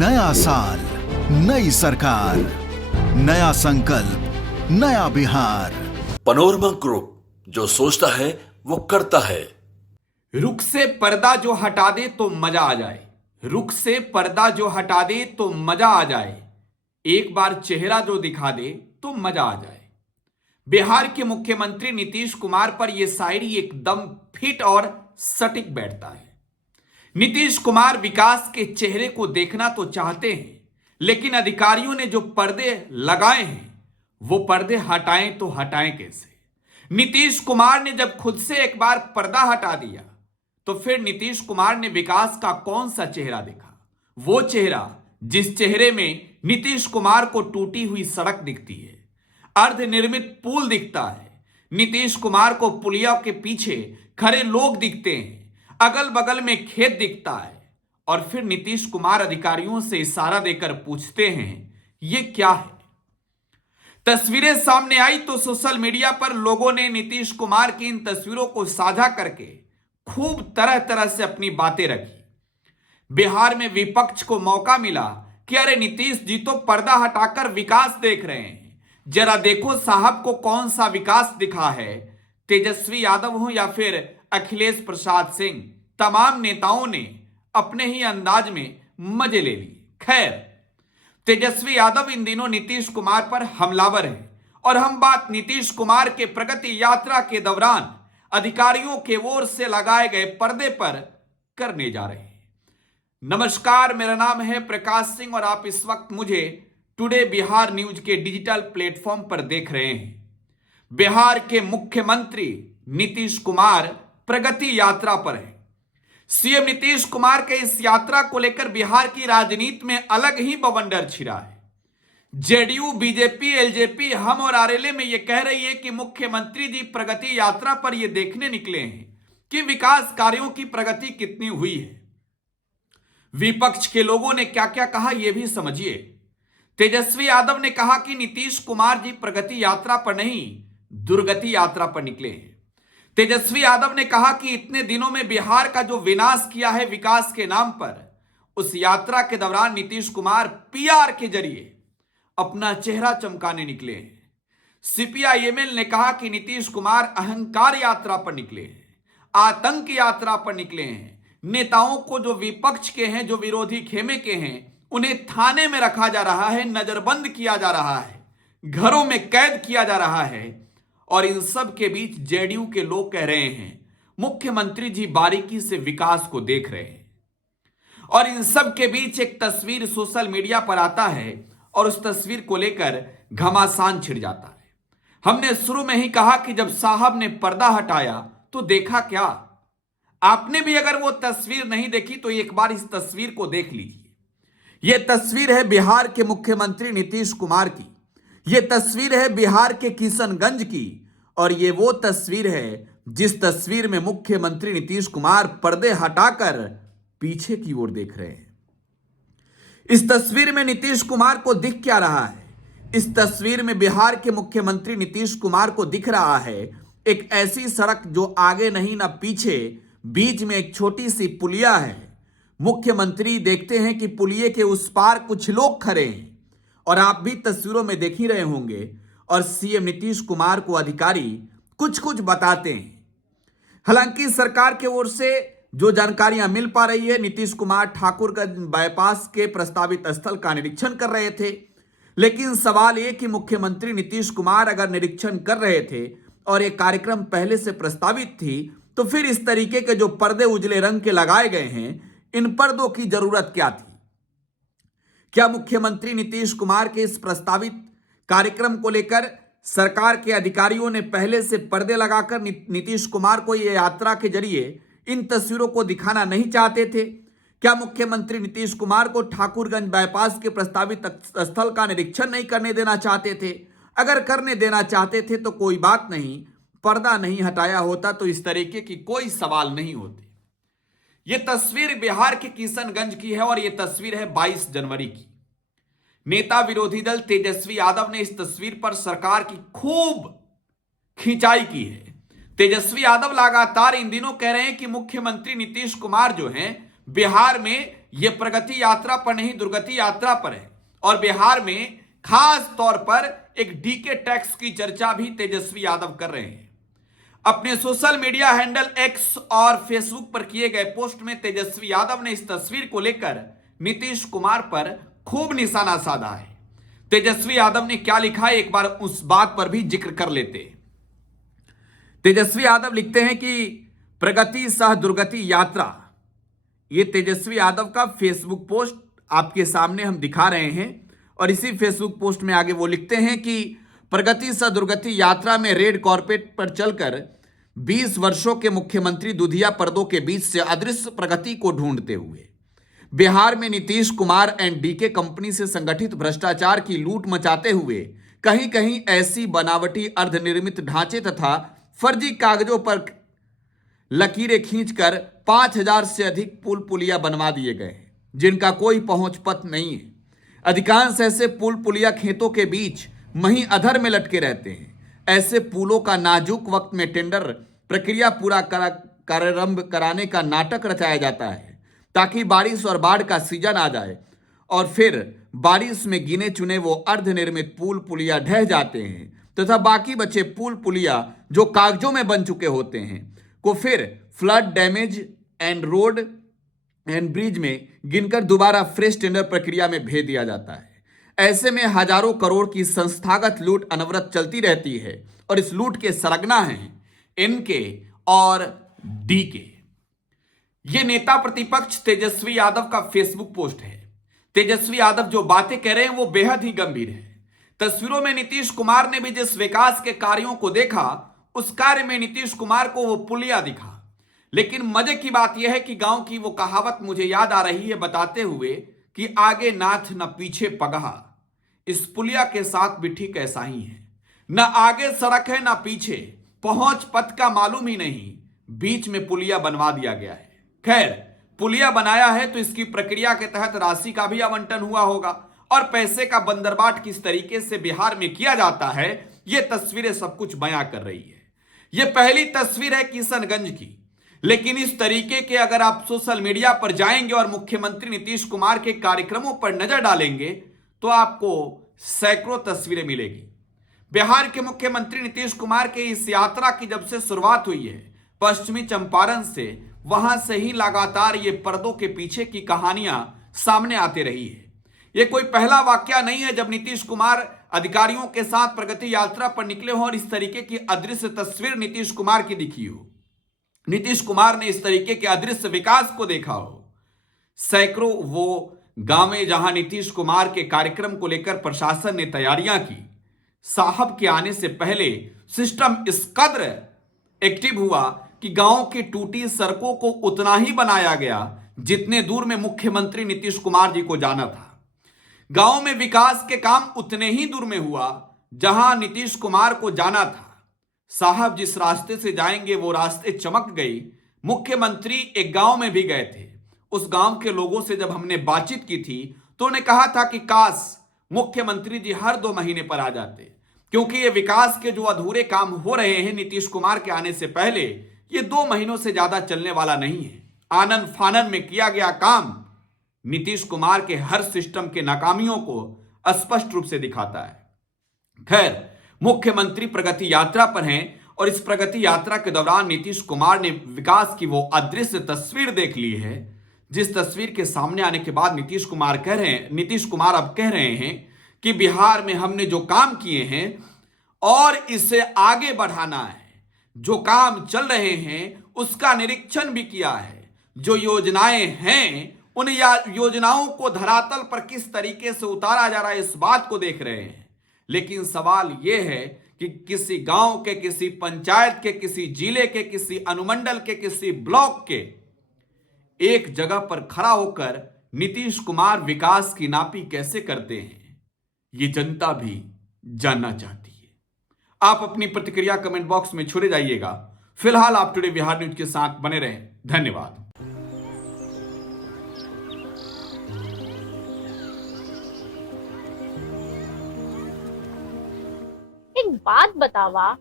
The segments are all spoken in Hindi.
नया साल, नई सरकार, नया संकल्प, नया बिहार। पनोरमा ग्रुप, जो सोचता है वो करता है। रुख से पर्दा जो हटा दे तो मजा आ जाए। रुख से पर्दा जो हटा दे तो मजा आ जाए। एक बार चेहरा जो दिखा दे तो मजा आ जाए। बिहार के मुख्यमंत्री नीतीश कुमार पर यह शायरी एकदम फिट और सटीक बैठता है। नीतीश कुमार विकास के चेहरे को देखना तो चाहते हैं, लेकिन अधिकारियों ने जो पर्दे लगाए हैं वो पर्दे हटाएं तो हटाएं कैसे। नीतीश कुमार ने जब खुद से एक बार पर्दा हटा दिया तो फिर नीतीश कुमार ने विकास का कौन सा चेहरा देखा। वो चेहरा जिस चेहरे में नीतीश कुमार को टूटी हुई सड़क दिखती है, अर्धनिर्मित पुल दिखता है, नीतीश कुमार को पुलिया के पीछे खड़े लोग दिखते हैं, अगल बगल में खेत दिखता है, और फिर नीतीश कुमार अधिकारियों से इशारा देकर पूछते हैं ये क्या है। तस्वीरें सामने आई तो सोशल मीडिया पर लोगों ने नीतीश कुमार की इन तस्वीरों को साझा करके खूब तरह तरह से अपनी बातें रखी। बिहार में विपक्ष को मौका मिला कि अरे नीतीश जी तो पर्दा हटाकर विकास देख रहे हैं, जरा देखो साहब को कौन सा विकास दिखा है। तेजस्वी यादव हो या फिर अखिलेश प्रसाद सिंह, तमाम नेताओं ने अपने ही अंदाज में मजे ले लिए। खैर, तेजस्वी यादव इन दिनों नीतीश कुमार पर हमलावर है, और हम बात नीतीश कुमार के प्रगति यात्रा के दौरान अधिकारियों के ओर से लगाए गए पर्दे पर करने जा रहे हैं। नमस्कार, मेरा नाम है प्रकाश सिंह और आप इस वक्त मुझे टुडे बिहार न्यूज के डिजिटल प्लेटफॉर्म पर देख रहे हैं। बिहार के मुख्यमंत्री नीतीश कुमार प्रगति यात्रा पर है। सीएम नीतीश कुमार के इस यात्रा को लेकर बिहार की राजनीति में अलग ही बवंडर छिड़ा है। जेडीयू, बीजेपी, एलजेपी, हम और आरएलए में यह कह रही है कि मुख्यमंत्री जी प्रगति यात्रा पर यह देखने निकले हैं कि विकास कार्यों की प्रगति कितनी हुई है। विपक्ष के लोगों ने क्या क्या कहा यह भी समझिए। तेजस्वी यादव ने कहा कि नीतीश कुमार जी प्रगति यात्रा पर नहीं, दुर्गति यात्रा पर निकले हैं। तेजस्वी यादव ने कहा कि इतने दिनों में बिहार का जो विनाश किया है विकास के नाम पर, उस यात्रा के दौरान नीतीश कुमार पीआर के जरिए अपना चेहरा चमकाने निकले हैं। सीपीआईएमएल ने कहा कि नीतीश कुमार अहंकार यात्रा पर निकले हैं, आतंक यात्रा पर निकले हैं। नेताओं को जो विपक्ष के हैं, जो विरोधी खेमे के हैं, उन्हें थाने में रखा जा रहा है, नजरबंद किया जा रहा है, घरों में कैद किया जा रहा है। और इन सब के बीच जेडीयू के लोग कह रहे हैं मुख्यमंत्री जी बारीकी से विकास को देख रहे हैं। और इन सब के बीच एक तस्वीर सोशल मीडिया पर आता है और उस तस्वीर को लेकर घमासान छिड़ जाता है। हमने शुरू में ही कहा कि जब साहब ने पर्दा हटाया तो देखा क्या। आपने भी अगर वो तस्वीर नहीं देखी तो एक बार इस तस्वीर को देख लीजिए। यह तस्वीर है बिहार के मुख्यमंत्री नीतीश कुमार की। यह तस्वीर है बिहार के किशनगंज की, और यह वो तस्वीर है जिस तस्वीर में मुख्यमंत्री नीतीश कुमार पर्दे हटाकर पीछे की ओर देख रहे हैं। इस तस्वीर में नीतीश कुमार को दिख क्या रहा है? इस तस्वीर में बिहार के मुख्यमंत्री नीतीश कुमार को दिख रहा है एक ऐसी सड़क जो आगे नहीं ना पीछे, बीच में एक छोटी सी पुलिया है। मुख्यमंत्री देखते हैं कि पुलिये के उस पार कुछ लोग खड़े हैं, और आप भी तस्वीरों में देख ही रहे होंगे। और सीएम नीतीश कुमार को अधिकारी कुछ कुछ बताते हैं। हालांकि सरकार की ओर से जो जानकारियां मिल पा रही है, नीतीश कुमार ठाकुरगंज बाईपास के प्रस्तावित स्थल का निरीक्षण कर रहे थे। लेकिन सवाल यह कि मुख्यमंत्री नीतीश कुमार अगर निरीक्षण कर रहे थे और एक कार्यक्रम पहले से प्रस्तावित थी, तो फिर इस तरीके के जो पर्दे उजले रंग के लगाए गए हैं, इन पर्दों की जरूरत क्या थी? क्या मुख्यमंत्री नीतीश कुमार के इस प्रस्तावित कार्यक्रम को लेकर सरकार के अधिकारियों ने पहले से पर्दे लगाकर नीतीश कुमार को यह यात्रा के जरिए इन तस्वीरों को दिखाना नहीं चाहते थे? क्या मुख्यमंत्री नीतीश कुमार को ठाकुरगंज बाईपास के प्रस्तावित स्थल का निरीक्षण नहीं करने देना चाहते थे? अगर करने देना चाहते थे तो कोई बात नहीं, पर्दा नहीं हटाया होता तो इस तरीके की कोई सवाल नहीं होते। यह तस्वीर बिहार के किशनगंज की है और यह तस्वीर है 22 जनवरी की। नेता विरोधी दल तेजस्वी यादव ने इस तस्वीर पर सरकार की खूब खिंचाई की है। तेजस्वी यादव लगातार इन दिनों कह रहे हैं कि मुख्यमंत्री नीतीश कुमार जो हैं बिहार में ये प्रगति यात्रा पर नहीं, दुर्गति यात्रा पर है। और बिहार में खास तौर पर एक डीके टैक्स की चर्चा भी तेजस्वी यादव कर रहे हैं। अपने सोशल मीडिया हैंडल एक्स और फेसबुक पर किए गए पोस्ट में तेजस्वी यादव ने इस तस्वीर को लेकर नीतीश कुमार पर खूब निशाना साधा है। तेजस्वी यादव ने क्या लिखा है, एक बार उस बात पर भी जिक्र कर लेते हैं। तेजस्वी यादव लिखते हैं कि प्रगति सह दुर्गति यात्रा, ये तेजस्वी यादव का फेसबुक पोस्ट आपके सामने हम दिखा रहे हैं। और इसी फेसबुक पोस्ट में आगे वो लिखते हैं कि प्रगति सह दुर्गति यात्रा में रेड कॉर्पेट पर चलकर 20 वर्षों के मुख्यमंत्री दुधिया पर्दों के बीच से अदृश्य प्रगति को ढूंढते हुए बिहार में Nitish Kumar and DK company से संगठित भ्रष्टाचार की लूट मचाते हुए कहीं कहीं ऐसी बनावटी अर्धनिर्मित ढांचे तथा फर्जी कागजों पर लकीरें खींचकर 5000 से अधिक पुल पुलिया बनवा दिए गए हैं, जिनका कोई पहुंच पथ नहीं है। अधिकांश ऐसे पुल पुलिया खेतों के बीच वहीं अधर में लटके रहते हैं। ऐसे पुलों का नाजुक वक्त में टेंडर प्रक्रिया पूरा कार्यारंभ कराने का नाटक रचाया जाता है ताकि बारिश और बाढ़ का सीजन आ जाए और फिर बारिश में गिने चुने वो अर्धनिर्मित पुल पुलिया ढह जाते हैं तथा बाकी बचे पुल पुलिया जो कागजों में बन चुके होते हैं को फिर flood damage and road and bridge में गिनकर दोबारा फ्रेश टेंडर प्रक्रिया में भेज दिया जाता है। ऐसे में हजारों करोड़ की संस्थागत लूट अनवरत चलती रहती है और इस लूट के सरगना हैं इनके और डीके। ये नेता प्रतिपक्ष तेजस्वी यादव का फेसबुक पोस्ट है। तेजस्वी यादव जो बातें कह रहे हैं वो बेहद ही गंभीर है। तस्वीरों में नीतीश कुमार ने भी जिस विकास के कार्यों को देखा, उस कार्य में नीतीश कुमार को वो पुलिया दिखा। लेकिन मजे की बात यह है कि गांव की वो कहावत मुझे याद आ रही है बताते हुए कि आगे नाथ न पीछे पगहा। इस पुलिया के साथ भी ठीक ऐसा ही है, न आगे सड़क है न पीछे, पहुंच पथ का मालूम ही नहीं, बीच में पुलिया बनवा दिया गया है। खैर, पुलिया बनाया है तो इसकी प्रक्रिया के तहत राशि का भी आवंटन हुआ होगा और पैसे का बंदरबाट किस तरीके से बिहार में किया जाता है, यह तस्वीरें सब कुछ बयां कर रही है। यह पहली तस्वीर है किशनगंज की, लेकिन इस तरीके के अगर आप सोशल मीडिया पर जाएंगे और मुख्यमंत्री नीतीश कुमार के कार्यक्रमों पर नजर डालेंगे तो आपको सैकड़ों तस्वीरें मिलेगी। बिहार के मुख्यमंत्री नीतीश कुमार के इस यात्रा की जब से शुरुआत हुई है पश्चिमी चंपारण से, वहां से ही लगातार ये पर्दों के पीछे की कहानियां सामने आती रही है। यह कोई पहला वाकया नहीं है जब नीतीश कुमार अधिकारियों के साथ प्रगति यात्रा पर निकले हो और इस तरीके की अदृश्य तस्वीर नीतीश कुमार की दिखी हो, नीतीश कुमार ने इस तरीके के अदृश्य विकास को देखा हो। सैकड़ों वो गांवें जहां नीतीश कुमार के कार्यक्रम को लेकर प्रशासन ने तैयारियां की, साहब के आने से पहले सिस्टम इस कदर एक्टिव हुआ कि गांव की टूटी सड़कों को उतना ही बनाया गया जितने दूर में मुख्यमंत्री नीतीश कुमार जी को जाना था। गांव में विकास के काम उतने ही दूर में हुआ जहां नीतीश कुमार को जाना था। साहब जिस रास्ते से जाएंगे वो रास्ते चमक गई। मुख्यमंत्री एक गांव में भी गए थे। उस गांव के लोगों से जब हमने बातचीत की थी तो उन्हें कहा था कि काश मुख्यमंत्री जी हर 2 महीने पर आ जाते, क्योंकि ये विकास के जो अधूरे काम हो रहे हैं नीतीश कुमार के आने से पहले, ये 2 महीनों से ज्यादा चलने वाला नहीं है। आनन फानन में किया गया काम नीतीश कुमार के हर सिस्टम के नाकामियों को स्पष्ट रूप से दिखाता है। खैर, मुख्यमंत्री प्रगति यात्रा पर हैं और इस प्रगति यात्रा के दौरान नीतीश कुमार ने विकास की वो अदृश्य तस्वीर देख ली है, जिस तस्वीर के सामने आने के बाद नीतीश कुमार अब कह रहे हैं कि बिहार में हमने जो काम किए हैं और इसे आगे बढ़ाना है। जो काम चल रहे हैं उसका निरीक्षण भी किया है। जो योजनाएं हैं उन योजनाओं को धरातल पर किस तरीके से उतारा जा रहा है इस बात को देख रहे हैं। लेकिन सवाल यह है कि किसी गांव के, किसी पंचायत के, किसी जिले के, किसी अनुमंडल के, किसी ब्लॉक के एक जगह पर खड़ा होकर नीतीश कुमार विकास की नापी कैसे करते हैं, ये जनता भी जानना चाहती है। आप अपनी प्रतिक्रिया कमेंट बॉक्स में छोड़े जाइएगा। फिलहाल आप टुडे बिहार न्यूज के साथ बने रहें। धन्यवाद। एक बात बतावा,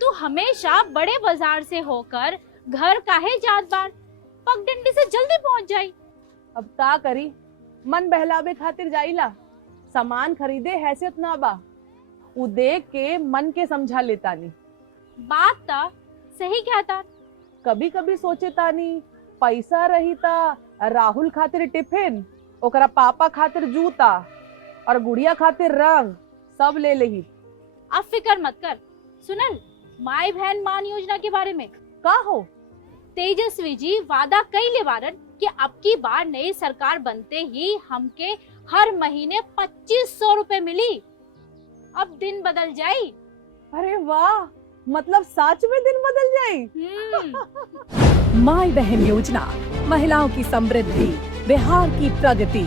तू हमेशा बड़े बाजार से होकर घर काहे जात बार? पगडंडी से जल्दी पहुंच जाई। अब का करी, मन बहलावे खातिर जाइला, सामान खरीदे हैसियत ना बा, उ देख के मन के समझा लेतानी। बात ता सही कहता। कभी कभी सोचे तानी पैसा रही ता राहुल खातिर टिफिन, ओकरा पापा खातिर जूता और गुड़िया खातिर रंग सब ले लेही। अब फिक्र मत कर। सुनल माई बहन मान योजना के बारे में का हो? तेजस्वी जी वादा कइले बारन कि अब की बार नई सरकार बनते ही हमके हर महीने 2500 रुपए मिली। अब दिन बदल जाई। अरे वाह, मतलब सच में दिन बदल जाई। माई बहन योजना, महिलाओं की समृद्धि, बिहार की प्रगति।